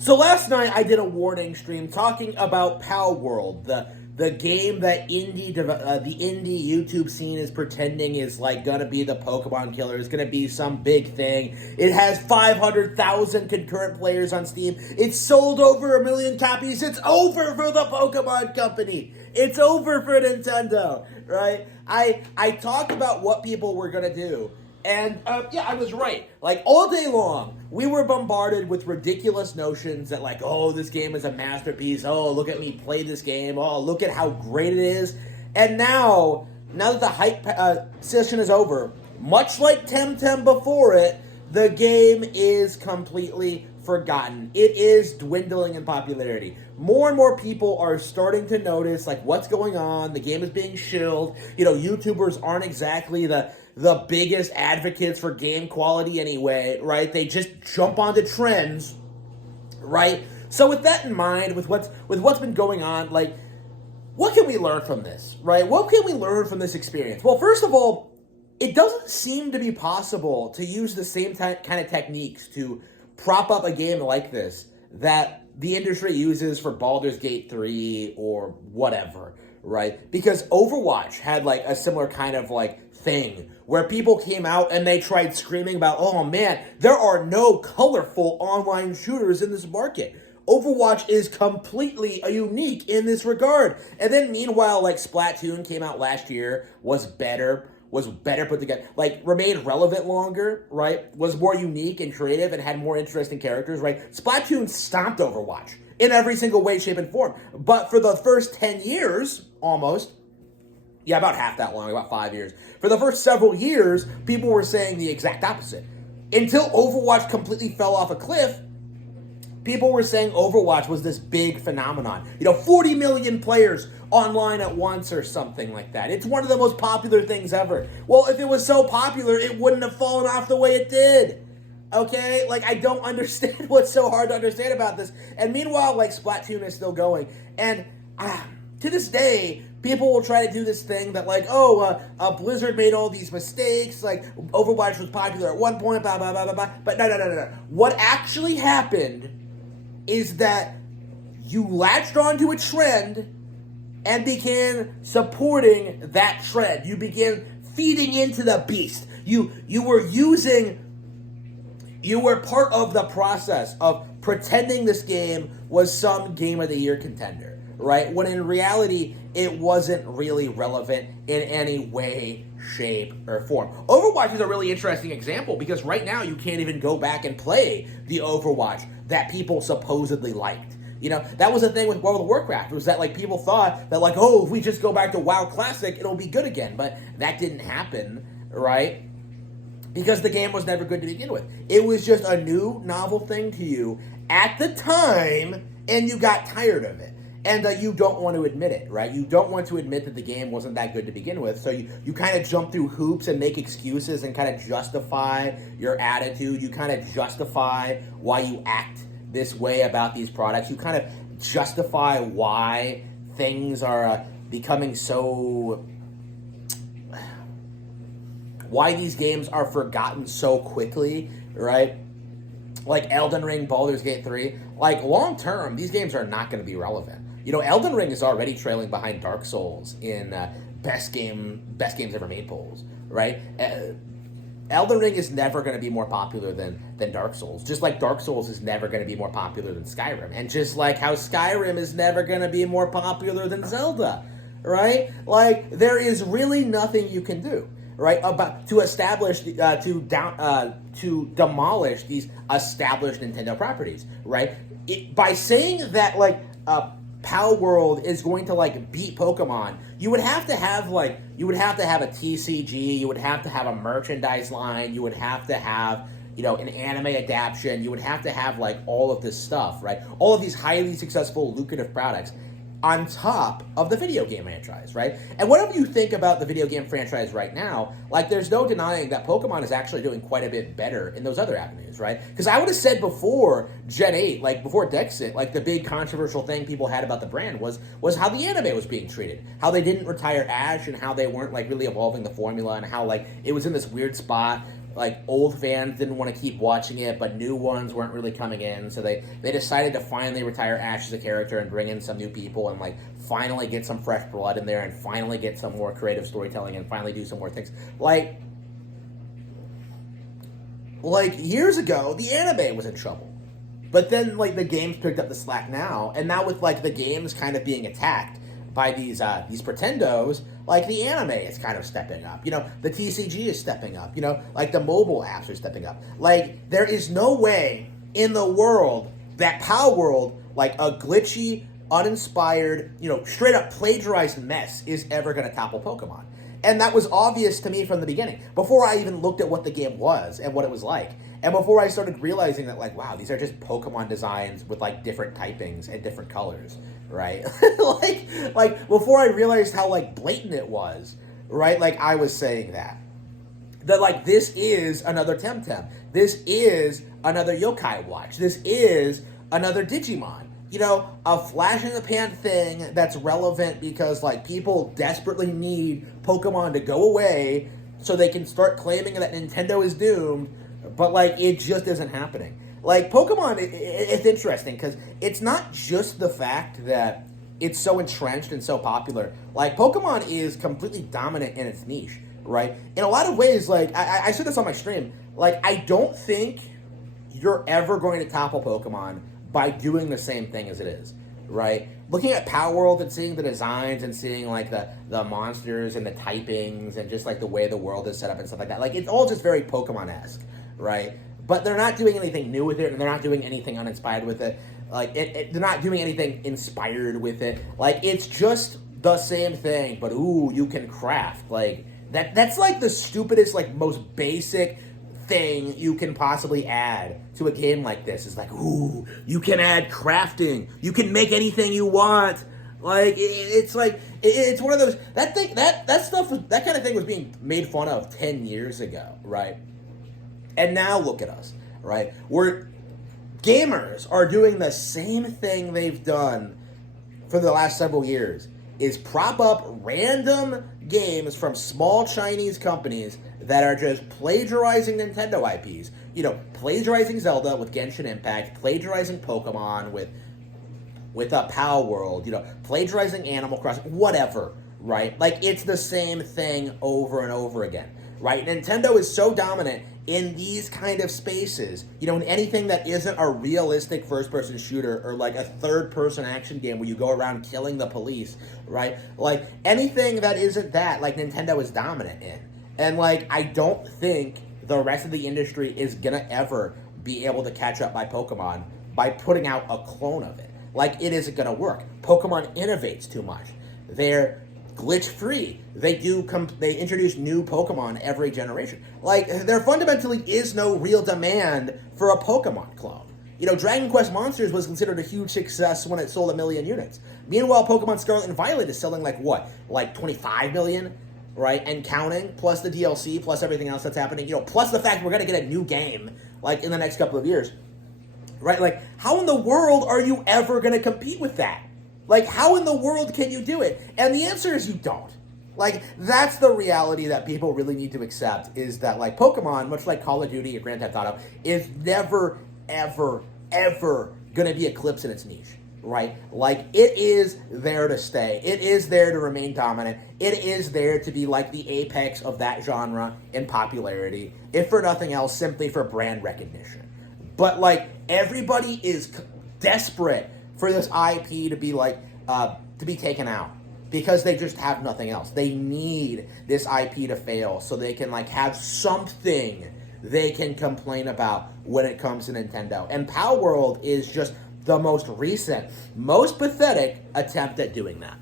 So last night I did a warning stream talking about Palworld, the game that the indie YouTube scene is pretending is like gonna be the Pokemon killer. It's gonna be some big thing. It has 500,000 concurrent players on Steam. It's sold over 1 million copies. It's over for the Pokemon company. It's over for Nintendo, right? I talked about what people were gonna do. And, yeah, I was right. Like, all day long, we were bombarded with ridiculous notions that, like, oh, this game is a masterpiece. Oh, look at me play this game. Oh, look at how great it is. And now that the hype session is over, much like Temtem before it, the game is completely forgotten. It is dwindling in popularity. More and more people are starting to notice, like, what's going on. The game is being shilled. You know, YouTubers aren't exactly the biggest advocates for game quality anyway, right? They just jump onto trends, right? So with that in mind, with what's been going on, like, what can we learn from this, right? What can we learn from this experience? Well, first of all, it doesn't seem to be possible to use the same kind of techniques to prop up a game like this that the industry uses for Baldur's Gate 3 or whatever, right? Because Overwatch had, like, a similar kind of, like, thing where people came out and they tried screaming about, oh man, there are no colorful online shooters in this market. Overwatch is completely unique in this regard. And then meanwhile, like, Splatoon came out last year, was better put together, like, remained relevant longer, right? Was more unique and creative and had more interesting characters, right? Splatoon stomped Overwatch in every single way, shape, and form. But for the first 10 years, almost, yeah, about half that long, about 5 years. For the first several years, people were saying the exact opposite. Until Overwatch completely fell off a cliff, people were saying Overwatch was this big phenomenon. 40 million players online at once or something like that. It's one of the most popular things ever. Well, if it was so popular, it wouldn't have fallen off the way it did. Okay? Like, I don't understand what's so hard to understand about this. And meanwhile, like, Splatoon is still going. And to this day, people will try to do this thing that, like, Blizzard made all these mistakes, like, Overwatch was popular at one point, blah, blah, blah, blah, blah. But no. What actually happened is that you latched onto a trend and began supporting that trend. You began feeding into the beast. You were part of the process of pretending this game was some Game of the Year contender, right? When in reality, it wasn't really relevant in any way, shape, or form. Overwatch is a really interesting example because right now you can't even go back and play the Overwatch that people supposedly liked. That was the thing with World of Warcraft, was that, like, people thought that, like, oh, if we just go back to WoW Classic, it'll be good again. But that didn't happen, right? Because the game was never good to begin with. It was just a new, novel thing to you at the time, and you got tired of it. And you don't want to admit it, right? You don't want to admit that the game wasn't that good to begin with. So you kind of jump through hoops and make excuses and kind of justify your attitude. You kind of justify why you act this way about these products. You kind of justify why things are becoming so... why these games are forgotten so quickly, right? Like Elden Ring, Baldur's Gate 3. Like, long term, these games are not going to be relevant. Elden Ring is already trailing behind Dark Souls in best games ever made polls, right? Elden Ring is never going to be more popular than Dark Souls. Just like Dark Souls is never going to be more popular than Skyrim. And just like how Skyrim is never going to be more popular than Zelda, right? Like, there is really nothing you can do, right, about to establish to demolish these established Nintendo properties, right? By saying that, like, Palworld is going to, like, beat Pokemon, you would have to have a TCG, you would have to have a merchandise line, you would have to have, an anime adaptation, you would have to have, like, all of this stuff, right? All of these highly successful, lucrative products on top of the video game franchise, right? And whatever you think about the video game franchise right now, like, there's no denying that Pokemon is actually doing quite a bit better in those other avenues, right? Because I would have said before Gen 8, like, before Dexit, like, the big controversial thing people had about the brand was how the anime was being treated, how they didn't retire Ash, and how they weren't, like, really evolving the formula, and how, like, it was in this weird spot like old fans didn't want to keep watching it, but new ones weren't really coming in, so they decided to finally retire Ash as a character and bring in some new people and like finally get some fresh blood in there and finally get some more creative storytelling and finally do some more things. Like years ago, the anime was in trouble, but then like the games picked up the slack now, and now with like the games kind of being attacked by these pretendos, like the anime is kind of stepping up. You know, the TCG is stepping up. You know, like the mobile apps are stepping up. Like there is no way in the world that Palworld, like a glitchy, uninspired, you know, straight up plagiarized mess, is ever going to topple Pokemon. And that was obvious to me from the beginning, before I even looked at what the game was and what it was like. And before I started realizing that, like, wow, these are just Pokemon designs with, like, different typings and different colors, right? like, before I realized how, like, blatant it was, right? Like, I was saying that, like, this is another Temtem. This is another Yokai Watch. This is another Digimon. You know, a flash-in-the-pan thing that's relevant because, like, people desperately need Pokemon to go away so they can start claiming that Nintendo is doomed, but, like, it just isn't happening. Like, Pokemon, it's interesting because it's not just the fact that it's so entrenched and so popular. Like, Pokemon is completely dominant in its niche, right? In a lot of ways, like, I said this on my stream, like, I don't think you're ever going to topple Pokemon by doing the same thing as it is, right? Looking at Palworld and seeing the designs and seeing, like, the monsters and the typings and just, like, the way the world is set up and stuff like that. Like, it's all just very Pokemon-esque, right? But they're not doing anything new with it, and they're not doing anything uninspired with it. Like, they're not doing anything inspired with it. Like, it's just the same thing, but, ooh, you can craft. Like, that's, like, the stupidest, like, most basic thing you can possibly add to a game like this. Is like, ooh, you can add crafting. You can make anything you want. Like, it's like, it's one of those, that kind of thing was being made fun of 10 years ago, right? And now look at us, right? Gamers are doing the same thing they've done for the last several years, is prop up random games from small Chinese companies that are just plagiarizing Nintendo IPs. You know, plagiarizing Zelda with Genshin Impact, plagiarizing Pokemon with a Palworld, you know, plagiarizing Animal Crossing, whatever, right? Like, it's the same thing over and over again, right? Nintendo is so dominant in these kind of spaces, you know, in anything that isn't a realistic first-person shooter or, like, a third-person action game where you go around killing the police, right? Like, anything that isn't that, like, Nintendo is dominant in. And, like, I don't think the rest of the industry is gonna ever be able to catch up by Pokemon by putting out a clone of it. Like, it isn't gonna work. Pokemon innovates too much. They're glitch-free. They introduce new Pokemon every generation. Like, there fundamentally is no real demand for a Pokemon clone. You know, Dragon Quest Monsters was considered a huge success when it sold 1 million units. Meanwhile, Pokemon Scarlet and Violet is selling, like, what? Like, 25 million? Right? And counting, plus the DLC, plus everything else that's happening, you know, plus the fact we're going to get a new game, like, in the next couple of years. Right? Like, how in the world are you ever going to compete with that? Like, how in the world can you do it? And the answer is you don't. Like, that's the reality that people really need to accept, is that, like, Pokemon, much like Call of Duty or Grand Theft Auto, is never, ever, ever going to be eclipsed in its niche, right? Like, it is there to stay. It is there to remain dominant. It is there to be, like, the apex of that genre in popularity, if for nothing else, simply for brand recognition. But, like, everybody is desperate for this IP to be, like, to be taken out, because they just have nothing else. They need this IP to fail so they can, like, have something they can complain about when it comes to Nintendo. And Palworld is just the most recent, most pathetic attempt at doing that.